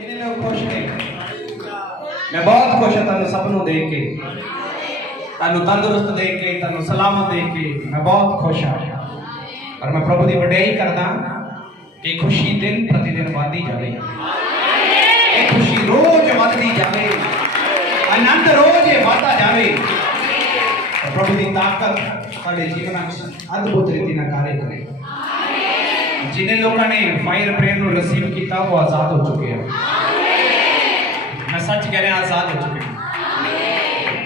कितने लोग खुश हैं? मैं बहुत खुश हूं तुम सबनों देख के, तुम तंदुरुस्त देख के, तुम सलामत देख के मैं बहुत खुश हाँ। और मैं प्रभु की वडियाई करदा कि खुशी दिन प्रतिदिन बढ़ती जाए, खुशी रोज बढ़ती जाए, आनंद रोज बढ़ता जाए। प्रभु की ताकत साडे जीवन अद्भुत रीति ना कार्य करे। जिन्हें लोगों ने फायर प्रेयर को रिसीव किया वो आजाद हो चुके हैं। मैं सच कह रहा आजाद हो चुके हैं।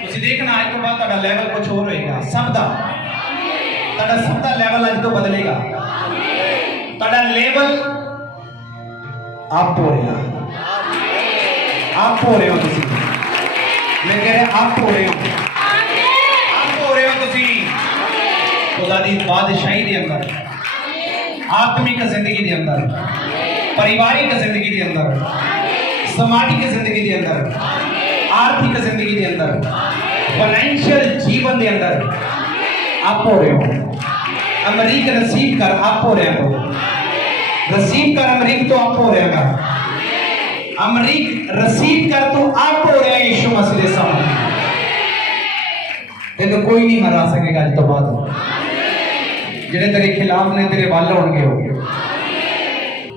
तुसी देखना आज तो बाद तुहाडा लेवल कुछ और होएगा, सबदा तुहाडा सबदा लेवल आज तो बदलेगा। तुहाडा लेवल आप हो रहा, आप हो रहे हो तुसी, मैं कह रहा आप हो रहे हो, आप हो रहे हो तुसी खुदा दी बादशाही दे अंदर, आत्मिक जिंदगी के अंदर, पारिवारिक जिंदगी के अंदर, सामाजिक जिंदगी के अंदर, आर्थिक जिंदगी के अंदर, फाइनेंशियल जीवन के अंदर आप हो रहे हो। अमरीक रिसीव कर आप हो रहे हो, रिसीव कर अमरीक तो आप हो रहेगा, अमरीक रिसीव कर तो आप हो रहे हैं। यीशु मसीह के सामने तेरे कोई नहीं हरा सकेगा। आज तो बाद जिन्हें तेरे खिलाफ ने तेरे वाल होंगे हो।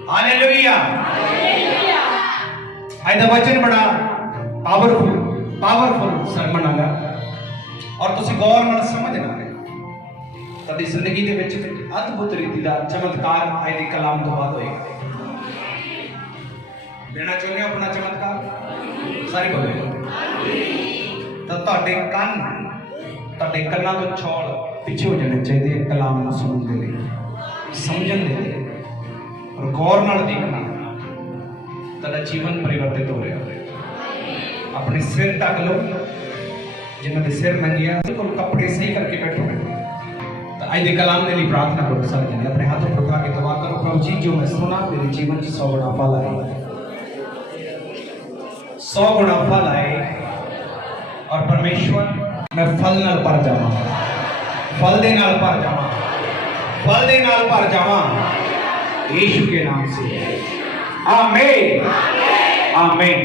हालेलुया। आज दा वचन बड़ा पावरफुल सरमन आगा और तुसी गौर नाल समझना है तदी जिंदगी दे विच अद्भुत रीति दा चमत्कार आज दे कलाम तो बाद होएगा। देना चाਹੁੰਦੇ हो अपना चमत्कार सारे बोलो तो ਤੁਹਾਡੇ ਕੰਨਾਂ ਤੋਂ ਛੋਲ ਪਿੱਛੇ ਹੋ ਜਾਣੇ ਚਾਹੀਦੇ ਕਲਾਮ ਨੂੰ ਸੁਣਨ ਦੇ ਲਈ, ਸਮਝਣ ਦੇ ਲਈ और गौर नाल देखना। तेरा जीवन परिवर्तित हो रहा है। अपने सिर ढक लो, जिन्होंने सिर नंगे बिल्कुल कपड़े सही करके बैठो। तो आज के कलाम के लिए प्रार्थना करो। सब जने अपने हाथों पर उठा के दुआ करो, प्रभु जी जो मैं सुना मेरे जीवन में 100 गुना फल आए, 100 गुना फल आए। और परमेश्वर मैं फल नाल भर जावां, फल दे नाल भर जावां, फल दे नाल भर जावां यीशु के नाम से। आमीन आमीन।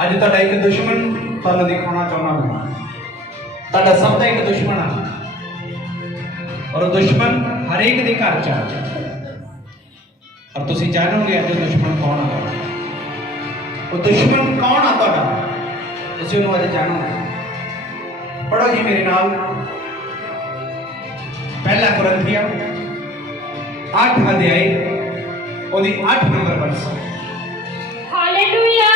आज तुहाडा एक दुश्मन तुहानू दिखाना चाहना मैं, तुहाडा सब दा एक दुश्मन है और दुश्मन हर एक दे घर च और तुसी जानोगे अज दुश्मन कौन है। वो दुश्मन कौन है तुहाडा, तुसी उन्हें अज जानोगे। पढ़ो जी मेरे नाल पहला कुरिन्थिया 8 अध्याय और 8 नंबर वर्ष। हालेलुया।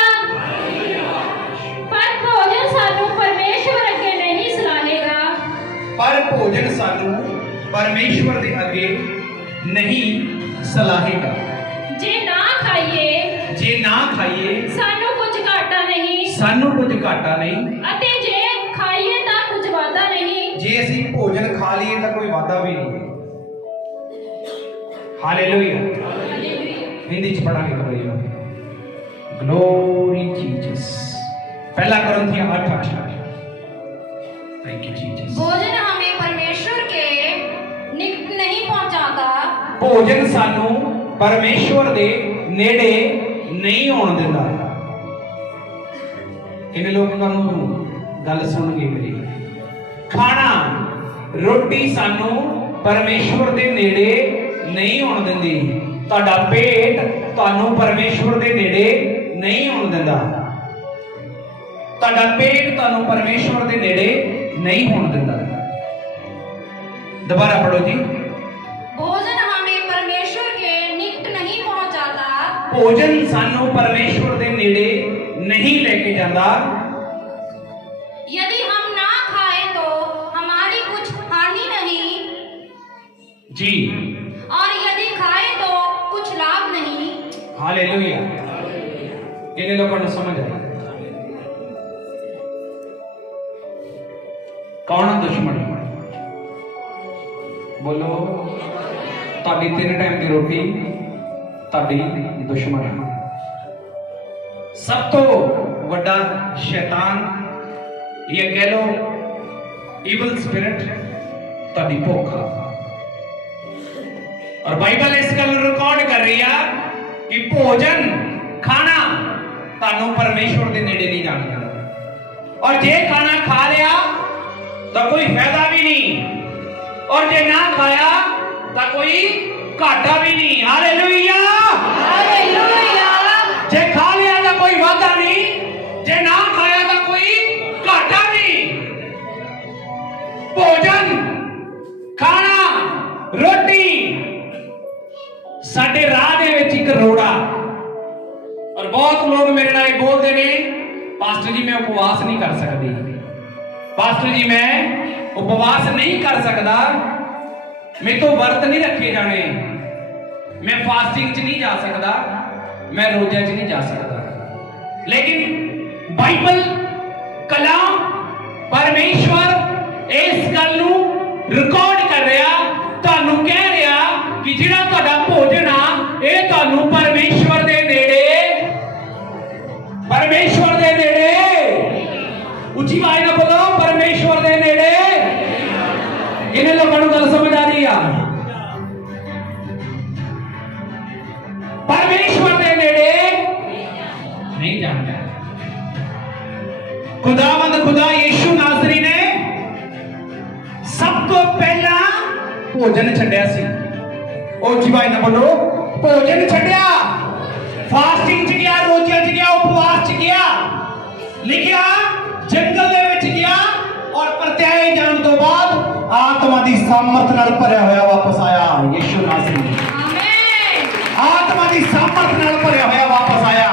पर भोजन सानू परमेश्वर अगे नहीं सलाहेगा, पर भोजन सानू परमेश्वर दे अगे नहीं सलाहेगा। जे ना खाइए, जे ना खाइए सानू कुछ घाटा नहीं, सानू कुछ घाटा नहीं। अते जे खाइए तां कुछ वादा नहीं, जे असीं भोजन खा लीए तां कोई वादा भी नहीं। हालेलुया। हिंदी च पढ़ांगे करो। Glory Jesus. पहला कुरिन्थिया 8:8। Thank you Jesus. भोजन हमें परमेश्वर के निकट नहीं पहुंचाता, भोजन सानू परमेश्वर दे नेड़े नहीं होण दिंदा। किन्ने लोकां नूं गल सुन गई मेरी। खाना रोटी सानू परमेश्वर दे नेड़े नहीं होण दिंदी। तुहाडा पेट तुहानू परमेश्वर दे नेड़े नहीं होण दिंदा। तुहाडा पेट तुहानू परमेश्वर दे नेड़े नहीं होण दिंदा। दोबारा पढ़ो जी। भोजन हमें परमेश्वर के निकट नहीं पहुंचाता, भोजन सानू परमेश्वर दे नेड़े नहीं लेके जाता। यदि हम ना खाए तो हमारी कुछ हानि नहीं जी, और यदि खाए तो कुछ लाभ नहीं। हालेलुया। कितने लोगों ने समझ आया? कौन है दुश्मन? बोलो। ताड़ी 3 टाइम की रोटी ताड़ी दुश्मन है। सब तो वड्डा शैतान ये कह लो इविल स्पिरिट ताड़ी भूख। और बाइबल इस गल रिकॉर्ड कर रही है कि भोजन खाना तानू परमेश्वर के नेड़े नहीं जाने देना, और जे खाना खा लिया तो कोई फायदा भी नहीं, और जे ना खाया तो कोई घाटा भी नहीं। Hallelujah, hallelujah. जे खा लिया तो कोई वादा नहीं, जे ना खाया तो कोई घाटा नहीं। भोजन खाना रोटी साडे राह दे विच इक रोड़ा। और बहुत लोग मेरे नाल बोलते ने, पास्टर जी मैं उपवास नहीं कर सकती, पास्टर जी मैं उपवास नहीं कर सकता, मैं तो व्रत नहीं रखे जाने, मैं फास्टिंग च नहीं जा सकता, मैं रोजा च नहीं जा सकता। लेकिन बाइबल कलाम परमेश्वर इस गल नूं रिकॉर्ड कर रहा, तुहानू कह रहा कि जिहड़ा तुहाडा भोजन आ ये तुहानू परमेश्वर दे नेड़े, परमेश्वर दे नेड़े, उच्ची आवाज नाल बोलो, परमेश्वर दे नेड़े। किन्ने लोगों नूं गल समझ आ रही है? परमेश्वर दे नेड़े नहीं जाना। खुदावंद खुदा यीशु नासरी ने सब तो पहला भोजन छड्या सी। ओ जी भाई ना बोलो, भोजन छड्या, फास्टिंग च गया, रोजियां च गया, उपवास च गया, लिखिया जंगल दे विच गया, और प्रत्याए जाने तो बाद आत्मा दी सामर्थ नाल भरिया होया वापस आया। यीशु नासरी आमीन। आत्मा दी सामर्थ नाल भरिया होया वापस आया,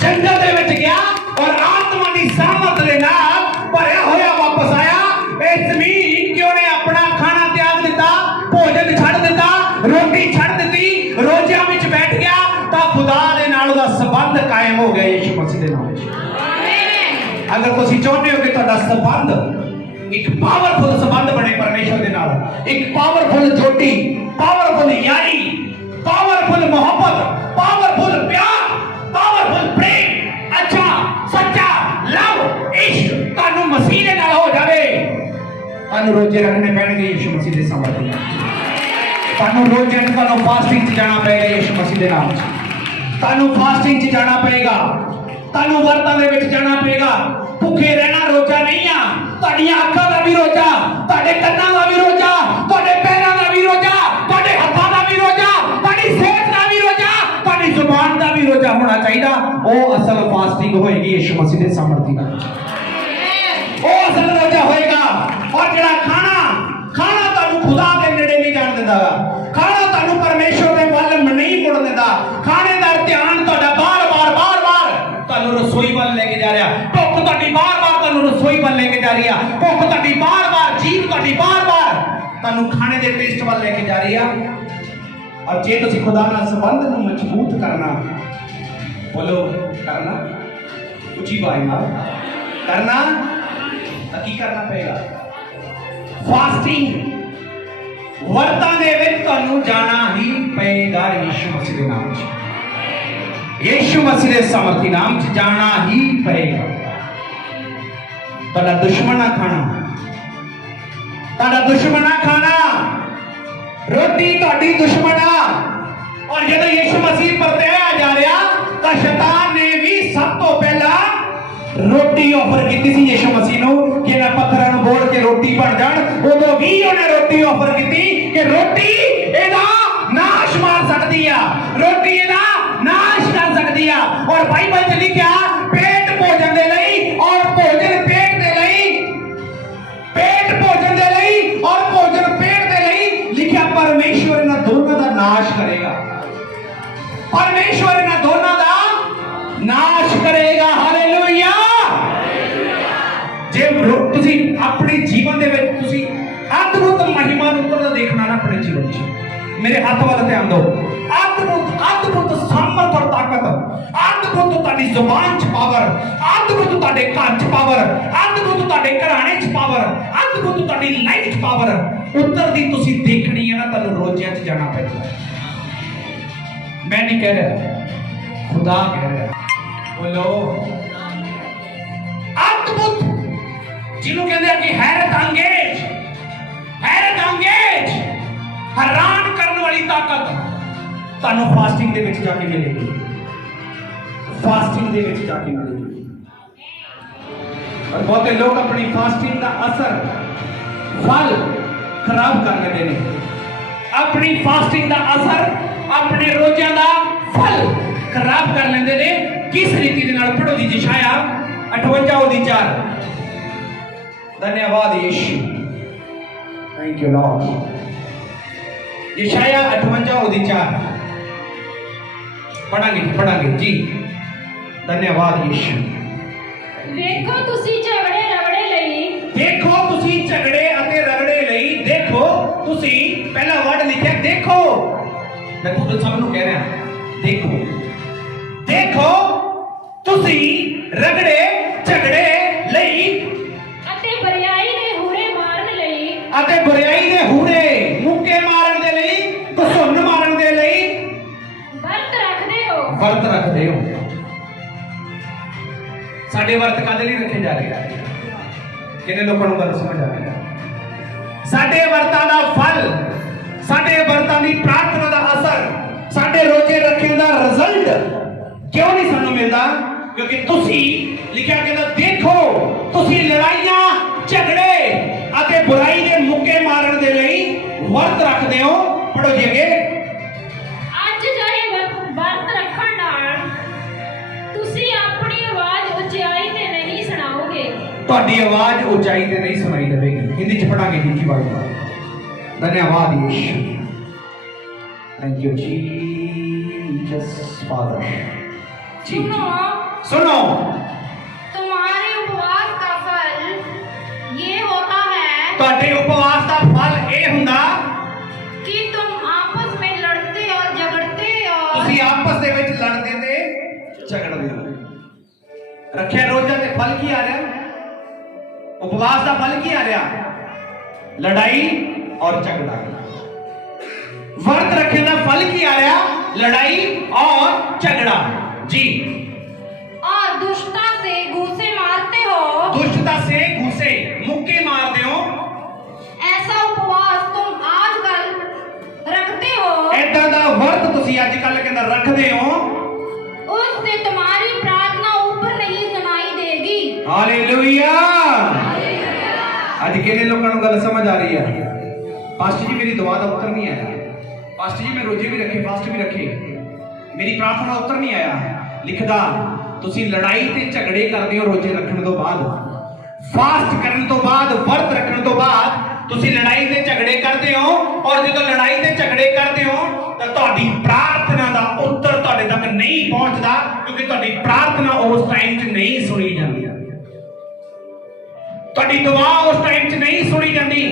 जंगल दे विच गया और आत्मा दी सामर्थ दे नाल भरिया होया वापस आया। इस जमीन कि उन्हें अपना खाना त्याग दिता, भोजन छड़ दिता, रोटी छड़ दी, रोजियां विच बैठ गया, तो खुदा दे नाल दा संबंध कायम हो गया यीशु मसीह दे नाम विच। आमीन। अगर तुसी चाहते हो कि तुहाडा संबंध एक पावरफुल संबंध बने परमेश्वर दे नाल, एक पावरफुल जोड़ी, पावरफुल यारी, पावरफुल मोहब्बत, पावरफुल प्यार, पावरफुल प्रेम, अच्छा सच्चा लव इश्क तानू मसीह दे नाल हो जावे, तानू रोजे रखने पैणगे यीशु मसीह दे सामर्थ्य नाल। तानू रोजे तानू फास्टिंग च जाना पएगा यीशु मसीह दे नाम च, तानू फास्टिंग च जाना पएगा, तानू वर्तां दे विच जाना पएगा। भुखे रहना रोजा नहीं आ, तुहाडियां अखां दा भी रोजा, तुहाडे कंनां दा भी रोजा, तुहाडे पैरां दा भी रोजा, तुहाडे हत्थां दा भी रोजा, तुहाडी सेहत दा भी रोजा, तुहाडी जुबान दा भी रोजा होना चाहिए। वो असल फास्टिंग होएगी यीशु मसीह दे सामर्थ्य नाल, वो असल रोजा होएगा। और जेड़ा खाना खाना तुहानू खुदा दे नेड़े नहीं जाण दिंदा, खाना तुहानू परमेश्वर दे वल नहीं मुड़न दिंदा, खाने दा ध्यान तुहाडा बार-बार तुहानू रसोई वाल लेके जा रहा, भुख तुहाडी बार-बार तुहानू रसोई वाल लेके जा रही है, भुख तुहाडी बार-बार, जीभ तुहाडी बार-बार तुहानू खाने दे टेस्ट वाल लेके जा रही है। और जे तुसीं खुदा नाल संबंध नूं मजबूत करना, बोलो करना, उच्ची आवाज़ नाल करना, तां की करना पएगा? फास्टिंग वर्तां दे विच तुहानू जाना ही पएगा यीशु मसीह दे नाम च, यीशु मसीह दे सामर्थी नाम च जाना ही पड़ेगा। तुहाडा दुश्मन ना खाना, तुहाडा दुश्मन ना खाना, रोटी तुहाडी दुश्मन आ। और जब यीशु मसीह परताया जा रहा तो शैतान ने भी सब तो पहला रोटी ऑफर की थी यीशु मसीह नूं कि ना पत्थरां नूं बोल के रोटी बन जाण, उदों भी उन्हें रोटी ऑफर की थी कि रोटी इहदा नाश मार सकती है, रोटी इहदा नाश कर सकती है। और बाइबल च लिखिया पेट भोजन दे लई और भोजन पेट दे लई, पेट भोजन दे लई और भोजन पेट दे लई लिखिया परमेश्वर इन्हां दोनों दा नाश करेगा, परमेश्वर इन्हां दोनों दा नाश करेगा। हालेलुया। जे तुसी अपने जीवन दे विच तुसी अद्भुत महिमा नूं उतरदा देखना ना अपने जीवन च, मेरे हाथ वाल ध्यान दो, अद्भुत अद्भुत सामर्थ और ताकत, अद्भुत तुहाडी जुबान च पावर, अद्भुत तुहाडे घर च पावर, अद्भुत तुहाडे घराने च पावर, अद्भुत तुहाडी लाइफ च पावर उतरदी तुसी देखनी है ना, तुहानू रोजियां च जाना पएगा। मैं नहीं कह रहा, खुदा कह रहा। बोलो अद्भुत, जिन्हों कहते कि हैरत अंगेज, हैरान करने वाली ताकत, ਤੁਹਾਨੂੰ ਫਾਸਟਿੰਗ ਦੇ ਵਿੱਚ ਜਾ ਕੇ ਮਿਲੇਗੀ। ਫਾਸਟਿੰਗ ਦੇ ਵਿੱਚ ਜਾ ਕੇ ਮਿਲੇਗੀ। ਔਰ ਬਹੁਤੇ ਲੋਕ ਆਪਣੀ ਫਾਸਟਿੰਗ ਦਾ ਅਸਰ ਫਲ ਖਰਾਬ ਕਰ ਲੈਂਦੇ ਨੇ। ਆਪਣੀ ਫਾਸਟਿੰਗ ਦਾ ਅਸਰ ਆਪਣੇ ਰੋਜ਼ਿਆਂ ਦਾ ਫਲ ਖਰਾਬ ਕਰ ਲੈਂਦੇ ਨੇ। ਕਿਸ ਰੀਤੀ ਦੇ ਨਾਲ? ਪੜ੍ਹੋ ਜੀ ਯਸ਼ਾਇਆ 58:4। ਧੰਨਵਾਦ ਯੀਸ਼ੂ, ਥੈਂਕ ਯੂ ਲਾਰਡ। ਯਸ਼ਾਇਆ 58:4 ਪੜਾਂਗੇ ਜੀ। ਧੰਨਵਾਦ ਯੀਸ਼ੂ। ਵੇਖੋ ਤੁਸੀਂ ਝਗੜੇ ਰਗੜੇ ਲਈ, ਦੇਖੋ ਤੁਸੀਂ ਝਗੜੇ ਅਤੇ ਰਗੜੇ ਲਈ। ਦੇਖੋ ਤੁਸੀਂ, ਪਹਿਲਾ ਵਰਡ ਲਿਖਿਆ ਦੇਖੋ। ਮੈਂ ਤੁਹਾਨੂੰ ਸਭ ਨੂੰ ਕਹਿ ਰਿਹਾ, ਦੇਖੋ ਦੇਖੋ ਤੁਸੀਂ ਰਗੜੇ ਝਗੜੇ ਲਈ ਅਤੇ ਬਰਿਆਈ ਦੇ ਹੂਰੇ ਮਾਰਨ ਲਈ, ਅਤੇ ਬੁਰਾਈ ਦੇ ਹੂਰੇ ਮੁੱਕੇ ਮਾਰਨ ਦੇ ਲਈ, ਘਸੁੰਨ ਮਾਰਨ ਦੇ ਲਈ ਵਰਤ ਰੱਖਦੇ ਹੋ। ਵਰਤ ਰੱਖਦੇ ਹੋ। ਸਾਡੇ ਵਰਤ ਕਾਹਦੇ ਲਈ ਰੱਖੇ ਜਾ ਰਹੇ ਆ? ਕਿੰਨੇ ਲੋਕਾਂ ਨੂੰ ਗੱਲ ਸਮਝ ਆ ਰਹੀ ਹੈ? ਸਾਡੇ ਵਰਤਾਂ ਦਾ ਫਲ, ਸਾਡੇ ਵਰਤਾਂ ਦੀ ਪ੍ਰਾਰਥਨਾ ਦਾ ਅਸਰ, ਸਾਡੇ ਰੋਜ਼ੇ ਰੱਖਣ ਦਾ ਰਿਜ਼ਲਟ ਕਿਉਂ ਨਹੀਂ ਸਾਨੂੰ ਮਿਲਦਾ? ਕਿਉਂਕਿ ਤੁਸੀਂ ਲਿਖਿਆ ਕਹਿੰਦਾ ਦੇਖੋ ਤੁਸੀਂ ਲੜਾਈਆਂ ਝਗੜੇ ਅਤੇ ਬੁਰਾਈ ਦੇ ਮੁੱਕੇ ਮਾਰਨ ਦੇ ਲਈ ਵਰਤ ਰੱਖਦੇ ਹੋ। ਪੜੋ ਜੀ ਅੱਗੇ। ਅੱਜ ਜਿਹੜੇ ਵਰਤ ਰੱਖਣ ਨਾਲ ਤੁਸੀਂ ਆਪਣੀ ਆਵਾਜ਼ ਉਚਾਈ ਤੇ ਨਹੀਂ ਸੁਣਾਓਗੇ। ਤੁਹਾਡੀ ਆਵਾਜ਼ ਉਚਾਈ ਤੇ ਨਹੀਂ ਸੁਣਾਈ ਦੇਵੇਗੀ। ਹਿੰਦੀ ਚ ਪੜਾਂਗੇ ਜੀ ਬਾਈ। ਧੰਨਵਾਦ Yeshu, thank you Jesus father. जी सुनो, तुम्हारे उपवास का फल ये होता है ਤੁਹਾਡੇ ਉਪਵਾਸ ਦਾ ਫਲ ਇਹ ਹੁੰਦਾ कि तुम आपस में लड़ते और झगड़ते और ਤੁਸੀਂ ਆਪਸ ਦੇ ਵਿੱਚ ਲੜਦੇ ਤੇ ਝਗੜਦੇ ਹੋ। ਰੱਖਿਆ ਰੋਜ਼ਾਂ ਤੇ ਫਲ ਕੀ ਆ ਰਿਹਾ? ਉਪਵਾਸ ਦਾ ਫਲ ਕੀ ਆ ਰਿਹਾ? ਲੜਾਈ ਔਰ ਝਗੜਾ। ਵਰਤ ਰੱਖਣ ਦਾ ਫਲ ਕੀ ਆ ਰਿਹਾ? ਲੜਾਈ ਔਰ ਝਗੜਾ जी। और दुष्टता से घूसे मारते हो, दुष्टता से घूसे मुक्के मारते हो। ऐसा उपवास तुम आजकल रखते हो, ऐदा दा वर्त तुसी आजकल कहंदा रखदे हो, उससे तुम्हारी प्रार्थना ऊपर नहीं सुनाई देगी। हालेलुया। आज कितने लोगों को गल समझ आ रही है? पास्टर जी मेरी दुआ का उत्तर नहीं आया। पास्टर जी मैं रोजे भी रखे, फास्ट भी रखे, मेरी प्रार्थना का उत्तर नहीं आया। लिखदा तुसी लड़ाई ते झगड़े करदे हो रोजे रखण तो बाद, फास्ट करन तो बाद, वर्त रखण तो बाद तुसी लड़ाई ते झगड़े करदे हो। और जदों लड़ाई ते झगड़े करदे हो तां तुहाडी प्रार्थना दा उत्तर तुहाडे तक नहीं पहुंचदा, क्योंकि तुहाडी प्रार्थना उस टाइम च नहीं सुनी जांदी। तुहाडी दुआ उस टाइम च नहीं सुनी जांदी।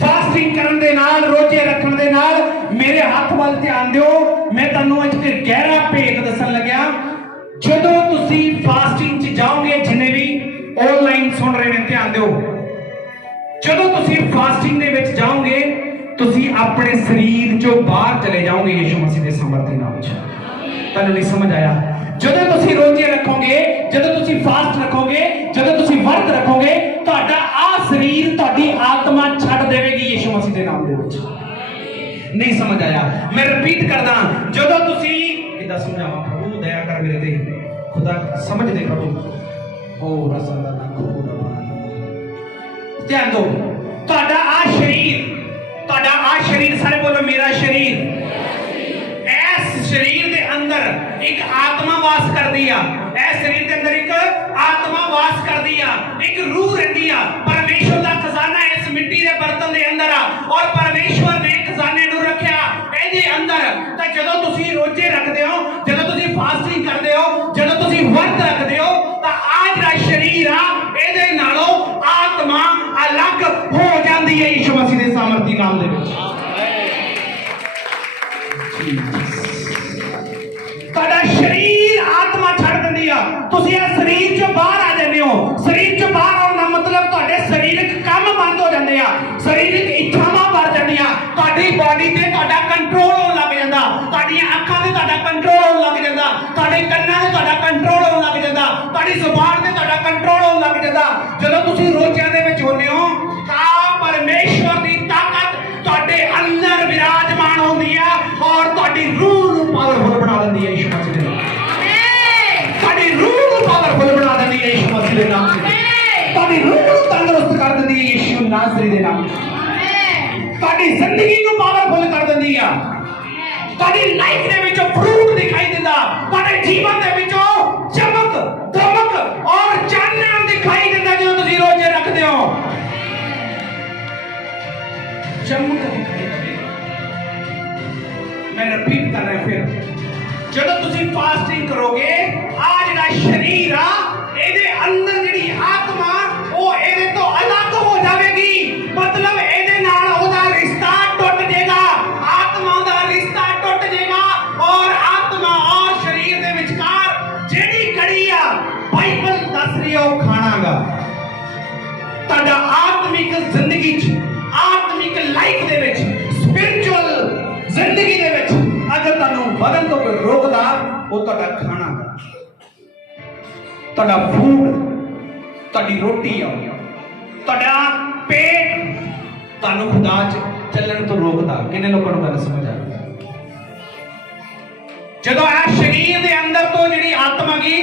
फास्टिंग करन दे नाल, रोजे रखण दे नाल मेरे हथ वल ध्यान दिओ। मैं तुहानू अज एक गहरा भेद दसन लग्या। जदों तुसी फास्टिंग च जाओगे, जिन्हें भी ऑनलाइन सुन रहे ने ध्यान दिओ, जदों तुसी फास्टिंग दे विच जाओगे तुसी अपने शरीर चों बाहर चले जाओगे यीशु मसीह दे सामर्थ्य नाम च। तुहानू नहीं समझ आया? जदों तुसी रोजे रखोगे, जदों तुसी फास्ट रखोगे, जदों तुसी वर्त रखोगे, तुहाडा आ शरीर तुहाडी आत्मा छड्ड देवेगी यीशु मसीह दे नाम दे विच। नहीं समझ आया? मैं रिपीट करदा, जदों तुसी किदा समझावां? प्रभु दया कर मेरे ते, खुदा समझ दे प्रभु। ओ रसला ना खुदा ध्यान दो। तुहाडा आ शरीर, तुहाडा आ शरीर, सारे बोलो मेरा शरीर। इस शरीर दे अंदर एक आत्मा वास करदी आ। इस शरीर दे अंदर एक आत्मा वास करदी आ, एक रूह रहंदी आ। परमेश्वर दा खजाना इस मिट्टी दे बर्तन दे अंदर आ, और परमेश्वर ने खजाने नूं रखिया ਇਹਦੇ अंदर। ਤਾਂ ਜਦੋਂ ਤੁਸੀਂ ਰੋਜ਼ੇ ਰੱਖਦੇ ਹੋ, ਜਦੋਂ ਤੁਸੀਂ ਫਾਸਟਿੰਗ ਕਰਦੇ ਹੋ, ਜਦੋਂ ਤੁਸੀਂ ਵਰਤ ਰੱਖਦੇ ਹੋ, ਤਾਂ ਆ ਜਿਹੜਾ ਸ਼ਰੀਰ ਆ ਇਹਦੇ ਨਾਲੋਂ ਆਤਮਾ ਅਲੱਗ ਹੋ ਜਾਂਦੀ ਹੈ ਯਿਸੂ ਮਸੀਹ ਦੇ ਸਾਮਰਥੀ ਨਾਮ ਦੇ ਵਿੱਚ। ਤੁਹਾਡਾ ਸ਼ਰੀਰ ਆਤਮਾ ਛੱਡ ਦਿੰਦੀ ਆ। ਤੁਸੀਂ ਇਹ ਸਰੀਰ ਚੋਂ ਬਾਹਰ ਆ ਜਾਂਦੇ ਹੋ। ਸਰੀਰ ਚੋਂ ਬਾਹਰ ਆਉਣ ਦਾ ਮਤਲਬ ਤੁਹਾਡੇ ਸਰੀਰਕ ਕੰਮ ਬੰਦ ਹੋ ਜਾਂਦੇ ਆ, ਸਰੀਰਕ ਇੱਛਾਵਾਂ ਵੱਧ ਜਾਂਦੀਆਂ, ਤੁਹਾਡੀ ਬਾਡੀ ਤੇ ਤੁਹਾਡਾ ਕੰਟਰੋਲ ਹੋਣ ਲੱਗ ਜਾਂਦਾ, ਤੁਹਾਡੀਆਂ ਅੱਖਾਂ ਤੇ ਤੁਹਾਡਾ ਕੰਟਰੋਲ ਹੋਣ ਲੱਗ ਜਾਂਦਾ, ਤੁਹਾਡੇ ਕੰਨਾਂ ਤੇ ਤੁਹਾਡਾ ਕੰਟਰੋਲ ਹੋਣ ਲੱਗ ਜਾਂਦਾ, ਤੁਹਾਡੀ ਜ਼ੁਬਾਨ ਤੇ ਤੁਹਾਡਾ ਕੰਟਰੋਲ ਹੋਣ ਲੱਗ ਜਾਂਦਾ। ਜਦੋਂ ਤੁਸੀਂ ਰੋਜ਼ਿਆਂ ਦੇ ਵਿੱਚ ਹੁੰਦੇ ਹੋ ਤਾਂ ਪਰਮੇਸ਼ਵਰ ਦੀ ਤਾਕਤ ਤੁਹਾਡੇ ਅੰਦਰ ਵਿਰਾਜਮਾਨ ਹੁੰਦੀ ਆ, ਔਰ ਤੁਹਾਡੀ कर देती है यीशु नासरी दे नाम ਤੁਹਾਡੀ ਜ਼ਿੰਦਗੀ ਨੂੰ ਪਾਵਰਫੁਲ ਕਰ ਦਿੰਦੀ ਆ ਤੁਹਾਡੀ ਲਾਈਫ ਦੇ ਵਿੱਚੋਂ ਫਰੂਟ ਦਿਖਾਈ ਦਿੰਦਾ ਤੁਹਾਡੇ ਜੀਵਨ ਦੇ ਵਿੱਚੋਂ ਚਮਕ ਦਮਕ ਔਰ ਚਾਨਣ ਦਿਖਾਈ ਦਿੰਦਾ ਜਦੋਂ ਤੁਸੀਂ ਰੋਜ਼ੇ ਰੱਖਦੇ ਹੋ ਚਮਕ ਦਿਖਾਈ ਦਿੰਦੀ मैं रिपीट कर रहा फिर ਜਦੋਂ ਤੁਸੀਂ ਫਾਸਟਿੰਗ ਕਰੋਗੇ ਆ ਜਿਹੜਾ ਸ਼ਰੀਰ ਆ ਇਹਦੇ ਅੰਦਰ ਜਿਹੜੀ ਆਤਮਾ ਉਹ ਇਹਦੇ ਤੋਂ ਅਲੱਗ ਹੋ ਜਾਵੇਗੀ ਮਤਲਬ ਇਹਦੇ ਨਾਲ ਉਹਦਾ ਰਿਸ਼ਤਾ ਟੁੱਟ ਜਾਏਗਾ ਆਤਮਾ ਦਾ ਰਿਸ਼ਤਾ ਟੁੱਟ ਜਾਏਗਾ ਔਰ ਆਤਮਾ ਔਰ ਸ਼ਰੀਰ ਦੇ ਵਿਚਕਾਰ ਜਿਹੜੀ ਕੜੀ ਆ ਬਾਈਬਲ ਦੱਸ ਰਹੀ ਹੈ ਉਹ ਖਾਣਾਗਾ ਤੁਹਾਡਾ ਆਤਮਿਕ ਜ਼ਿੰਦਗੀ 'ਚ ਆਤਮਿਕ ਲਾਈਫ ਦੇ ਵਿੱਚ ਸਪਿਰਚੁਅਲ ਜ਼ਿੰਦਗੀ ਦੇ ਵਿੱਚ ਅਗਰ ਤੁਹਾਨੂੰ ਵਧਣ ਤੋਂ ਕੋਈ ਰੋਕਦਾ ਉਹ ਤੁਹਾਡਾ ਖਾਣਾ ਤੁਹਾਡਾ ਫੂਡ ਤੁਹਾਡੀ ਰੋਟੀ ਆ ਤੁਹਾਡਾ ਪੇਟ ਤੁਹਾਨੂੰ ਖੁਦਾ 'ਚ ਚੱਲਣ ਤੋਂ ਰੋਕਦਾ ਕਿੰਨੇ ਲੋਕਾਂ ਨੂੰ ਗੱਲ ਸਮਝ ਆ ਜਦੋਂ ਆ ਸਰੀਰ ਦੇ ਅੰਦਰ ਤੋਂ ਜਿਹੜੀ ਆਤਮਾ ਗਈ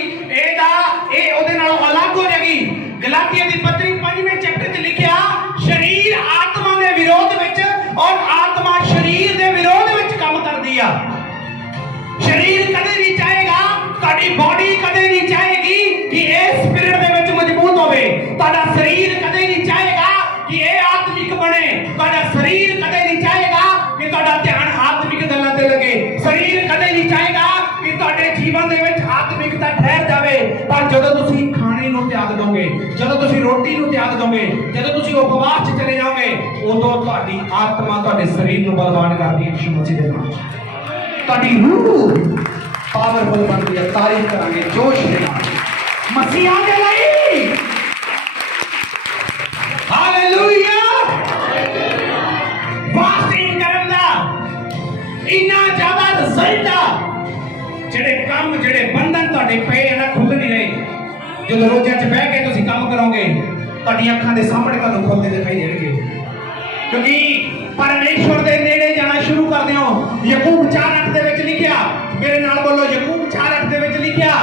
ਇਹ ਉਹਦੇ ਨਾਲੋਂ ਅਲੱਗ ਹੋ ਜਾਏਗੀ ਗਲਾਤੀਆਂ ਦੀ ਪੱਤਰੀ 5ਵੇਂ ਚੈਪਟਰ 'ਚ ਲਿਖਿਆ ਸਰੀਰ ਆਤਮਾ ਦੇ ਵਿਰੋਧ ਵਿੱਚ ਔਰ ਆਤਮਾ ਸਰੀਰ ਦੇ ਵਿਰੋਧ ਵਿੱਚ ਕੰਮ ਕਰਦੀ ਆ ਸਰੀਰ ਕਦੇ ਨਹੀਂ ਚਾਹੇਗਾ ਤੁਹਾਡੀ ਬਾਡੀ ਕਦੇ ਨਹੀਂ ਚਾਹੇਗੀ ਕਿ ਇਹ ਸਪਿਰਿਟ ਦੇ ਵਿੱਚ ਮਜ਼ਬੂਤ ਹੋਵੇ ਤੁਹਾਡਾ ਸਰੀਰ ਕਦੇ ਨਹੀਂ ਚਾਹੇਗਾ ਕਿ ਇਹ ਆਤਮਿਕ ਬਣੇ ਤੁਹਾਡਾ ਸਰੀਰ ਕਦੇ ਨਹੀਂ ਚਾਹੇਗਾ ਕਿ ਤੁਹਾਡਾ ਧਿਆਨ ਆਤਮਿਕ ਗੱਲਾਂ ਤੇ ਲੱਗੇ ਸਰੀਰ ਕਦੇ ਨਹੀਂ ਚਾਹੇਗਾ ਕਿ ਤੁਹਾਡੇ ਜੀਵਨ ਦੇ ਵਿੱਚ ਆਤਮਿਕਤਾ ਠਹਿਰ ਜਾਵੇ ਪਰ ਜਦੋਂ ਤੁਸੀਂ ਖਾਣੇ ਨੂੰ ਤਿਆਗ ਦੋਗੇ ਜਦੋਂ ਤੁਸੀਂ ਰੋਟੀ ਨੂੰ ਤਿਆਗ ਦੋਗੇ ਜਦੋਂ ਤੁਸੀਂ ਉਪਵਾਸ 'ਚ ਚਲੇ ਜਾਓਗੇ ਉਦੋਂ ਤੁਹਾਡੀ ਆਤਮਾ ਤੁਹਾਡੇ ਸਰੀਰ ਨੂੰ ਬਲਵਾਨ ਕਰਦੀ ਹੈ ਯਿਸੂ ਮਸੀਹ ਦੇ ਨਾਮ 'ਚ ਤੁਹਾਡੀ ਰੂਹ ਪਾਵਰਫੁਲ ਬਣਦੀ ਹੈ ਤਾਰੀਫ ਕਰਾਂਗੇ ਜੋਸ਼ ਦੇ ਨਾਲ ਮਸੀਹਾਂ ਦੇ ਲਈ ਹਾਲੇਲੂਇਆ ਫਾਸਟਿੰਗ ਕਰਨ ਦਾ ਇੰਨਾ ਜ਼ਿਆਦਾ ਰਿਜ਼ਲਟ ਆ ਜਿਹੜੇ ਕੰਮ ਜਿਹੜੇ ਬੰਧਨ ਤੁਹਾਡੇ ਪਏ ਨਾ ਖੁੱਲ ਨਹੀਂ ਰਹੇ ਜਦੋਂ ਰੋਜ਼ਿਆਂ 'ਚ ਬਹਿ ਕੇ ਤੁਸੀਂ ਕੰਮ ਕਰੋਗੇ ਤੁਹਾਡੀਆਂ ਅੱਖਾਂ ਦੇ ਸਾਹਮਣੇ ਤੁਹਾਨੂੰ ਖੁੱਲਦੇ ਦਿਖਾਈ ਦੇਣਗੇ ਕਿਉਂਕਿ ਪਰਮੇਸ਼ਵਰ ਦੇ ਨੇੜੇ ਜਾਣਾ ਸ਼ੁਰੂ ਕਰਦੇ ਹੋ ਯਾਕੂਬ 4:8 ਦੇ ਵਿੱਚ ਲਿਖਿਆ ਮੇਰੇ ਨਾਲ ਬੋਲੋ ਯਾਕੂਬ 4:8 ਦੇ ਵਿੱਚ ਲਿਖਿਆ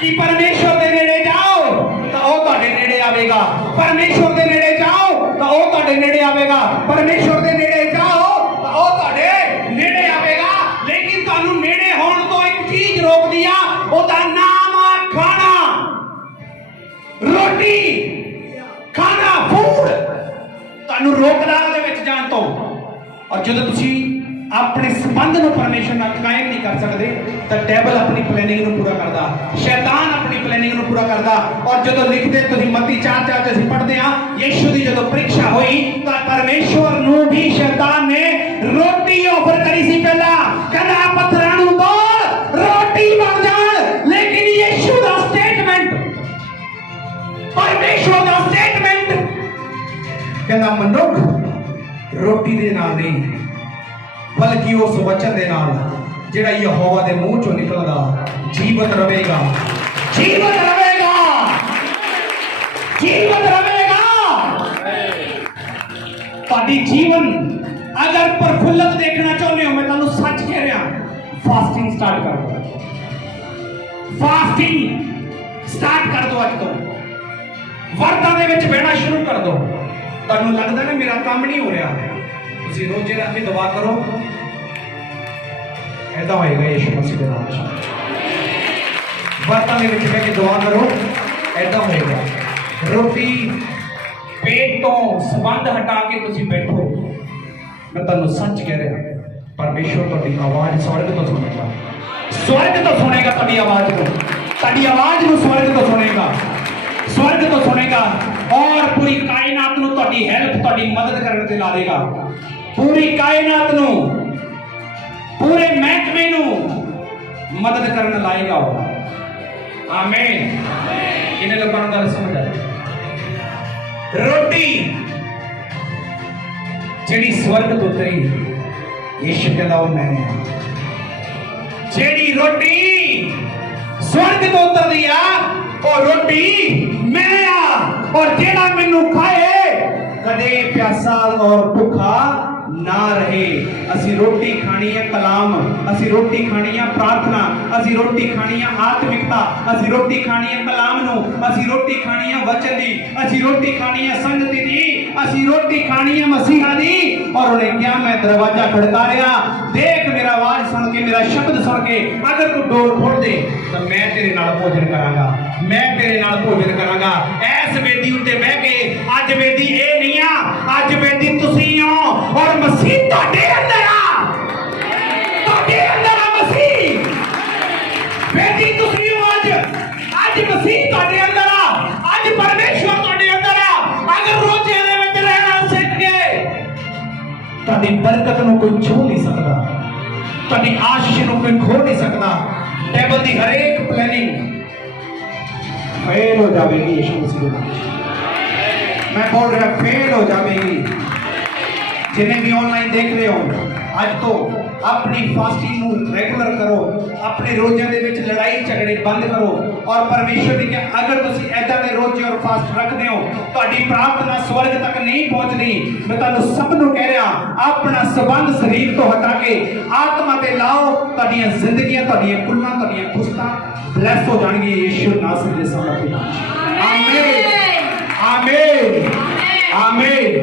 ਕਿ ਪਰਮੇਸ਼ਵਰ ਦੇ ਨੇੜੇ ਜਾਓ ਤਾਂ ਉਹ ਤੁਹਾਡੇ ਨੇੜੇ ਆਵੇਗਾ ਪਰਮੇਸ਼ਵਰ ਦੇ ਨੇੜੇ ਜਾਓ ਤਾਂ ਉਹ ਤੁਹਾਡੇ ਨੇੜੇ ਆਵੇਗਾ ਪਰਮੇਸ਼ਵਰ ਦੇ ਨੇੜੇ ਜਾਓ ਤਾਂ ਉਹ ਤੁਹਾਡੇ ਨੇੜੇ ਆਵੇਗਾ ਲੇਕਿਨ ਤੁਹਾਨੂੰ ਨੇੜੇ ਹੋਣ ਤੋਂ ਇੱਕ ਚੀਜ਼ ਰੋਕਦੀ ਆ ਉਹਦਾ ਨਾਮ ਆ ਖਾਣਾ ਰੋਟੀ ਖਾਣਾ ਫੂਡ ਤੁਹਾਨੂੰ ਰੋਕਦਾ ਉਹਦੇ ਵਿੱਚ ਜਾਣ ਤੋਂ ਔਰ ਜਦੋਂ ਤੁਸੀਂ ਆਪਣੇ ਸੰਬੰਧ ਨੂੰ ਪਰਮੇਸ਼ਰ ਨਾਲ ਕਾਇਮ ਨਹੀਂ ਕਰ ਸਕਦੇ ਤਾਂ ਡੈਵਲ ਆਪਣੀ ਪਲੈਨਿੰਗ ਨੂੰ ਪੂਰਾ ਕਰਦਾ ਸ਼ੈਤਾਨ ਆਪਣੀ ਪਲੈਨਿੰਗ ਨੂੰ ਪੂਰਾ ਕਰਦਾ ਔਰ ਜਦੋਂ ਲਿਖਦੇ ਤੁਸੀਂ ਮੱਤੀ 4:4 'ਚ ਅਸੀਂ ਪੜ੍ਹਦੇ ਹਾਂ ਯੀਸ਼ੂ ਦੀ ਜਦੋਂ ਪ੍ਰੀਖਿਆ ਹੋਈ ਤਾਂ ਪਰਮੇਸ਼ਵਰ ਨੂੰ ਵੀ ਸ਼ੈਤਾਨ ਨੇ ਰੋਟੀ ਆਫਰ ਕਰੀ ਸੀ ਪਹਿਲਾਂ ਕਹਿੰਦਾ ਪੱਥਰਾਂ ਨੂੰ ਤੋੜ ਰੋਟੀ ਬਣ ਜਾਣ ਲੇਕਿਨ ਯੀਸ਼ੂ ਦਾ ਸਟੇਟਮੈਂਟ ਪਰਮੇਸ਼ਵਰ ਦਾ ਸਟੇਟਮੈਂਟ ਕਹਿੰਦਾ ਮਨੁੱਖ ਰੋਟੀ ਦੇ ਨਾਲ ਨਹੀਂ ਬਲਕਿ ਉਸ ਵਚਨ ਦੇ ਨਾਲ ਜਿਹੜਾ ਯਹੋਵਾ ਦੇ ਮੂੰਹ ਚੋਂ ਨਿਕਲਦਾ ਜੀਵਤ ਰਹੇਗਾ ਜੀਵਤ ਰਹੇਗਾ ਜੀਵਤ ਰਹੇਗਾ ਤੁਹਾਡੀ ਜੀਵਨ ਅਗਰ ਪ੍ਰਫੁੱਲਤ ਦੇਖਣਾ ਚਾਹੁੰਦੇ ਹੋ ਮੈਂ ਤੁਹਾਨੂੰ ਸੱਚ ਕਹਿ ਰਿਹਾ ਫਾਸਟਿੰਗ ਸਟਾਰਟ ਕਰ ਦਿਓ ਫਾਸਟਿੰਗ ਸਟਾਰਟ ਕਰ ਦਿਓ ਅੱਜ ਤੋਂ ਵਰਤਾਂ ਦੇ ਵਿੱਚ ਬਹਿਣਾ ਸ਼ੁਰੂ ਕਰ ਦਿਓ ਤੁਹਾਨੂੰ ਲੱਗਦਾ ਨਾ ਮੇਰਾ ਕੰਮ ਨਹੀਂ ਹੋ ਰਿਹਾ ਤੁਸੀਂ ਰੋਜ਼ੇ ਰੱਖ ਕੇ ਦੁਆ ਕਰੋ ऐसा होएगा यीशु मसीह के नाम से वरतां दे विच बैठ के दुआ करो ऐसा होएगा रोटी पेट तो संबंध हटा के तुसी बैठो मैं तुहानू सच कह रहा परमेश्वर तुहाडी आवाज स्वर्ग तो सुनेगा तुहाडी आवाज को तुहाडी आवाज नू स्वर्ग तो सुनेगा और पूरी कायनात नू तुहाडी हेल्प तुहाडी मदद करने ते ला देगा पूरी कायनात नू पूरे महकमे नू मदद करने लाएगा आमीन इन्हें लोगों को गल समझ आए रोटी जेड़ी स्वर्ग तो उतरी यीशु कहता वो मैंने जेड़ी रोटी स्वर्ग तो उतर दिया और रोटी मैं और जेड़ा मैनू खाए कदे प्यासा और भूखा ना रहे। असी रोटी खानी है कलाम, असी रोटी खानी है प्रार्थना, असी रोटी खानी है आत्मिकता, असी रोटी खानी है कलाम नू, असी रोटी खानी है वचन दी, असी रोटी खानी है संगति दी, असी रोटी खानी है मसीहा दी। और उन्हें क्या मैं दरवाजा खड़काया, देख मेरा आवाज सुन के, मेरा शब्द सुन के अगर तू डोर खोल दे तो मैं तेरे नाल भोजन करांगा, मैं तेरे नाल भोजन करांगा। ऐस वेदी उत्ते बह के, अज वेदी ए नहीं आ, अज वेदी तुसी हो और मसीह तुहाडे अंदर आ, तुहाडे अंदर आ मसीह। वेदी तुसी हो अज, अज मसीह तुहाडे अंदर आ, अज परमेश्वर तुहाडे अंदर आ। अगर रोजे दे विच रहना सिख गए, तुहाडी बरकत नूं कोई छू नहीं सकदा, तुहाडी आशीष नूं कोई खो नहीं सकदा। डेविल दी हर एक प्लानिंग फेल हो जाएगी यीशु मसीह के नाम। मैं बोल रहा फेल हो जाएगी। जिन्हें भी ऑनलाइन देख रहे हो, आज तो अपनी फास्टिंग नूं रेगुलर करो, अपने रोज़िਆਂ ਦੇ ਵਿੱਚ लड़ाई झगड़े बंद करो। और परमेश्वर ने कहा अगर तुसी ऐदा दे रोजे और फास्ट रखते हो, ਤੁਹਾਡੀ प्रार्थना स्वर्ग तक नहीं पहुंचनी। मैं ਤੁਹਾਨੂੰ ਸਭ ਨੂੰ ਕਹਿ ਰਿਹਾ, अपना संबंध शरीर तो हटा के आत्मा ते लाओ, ਤੁਹਾਡੀਆਂ ਜ਼ਿੰਦਗੀਆਂ, ਤੁਹਾਡੀਆਂ ਕੁੱਲਾਂ, ਤੁਹਾਡੀਆਂ ਖੁਸ਼ਤਾਂ ब्लेस हो जाएंगी यीशु नासरी के नाम। आमीन, आमीन, आमीन।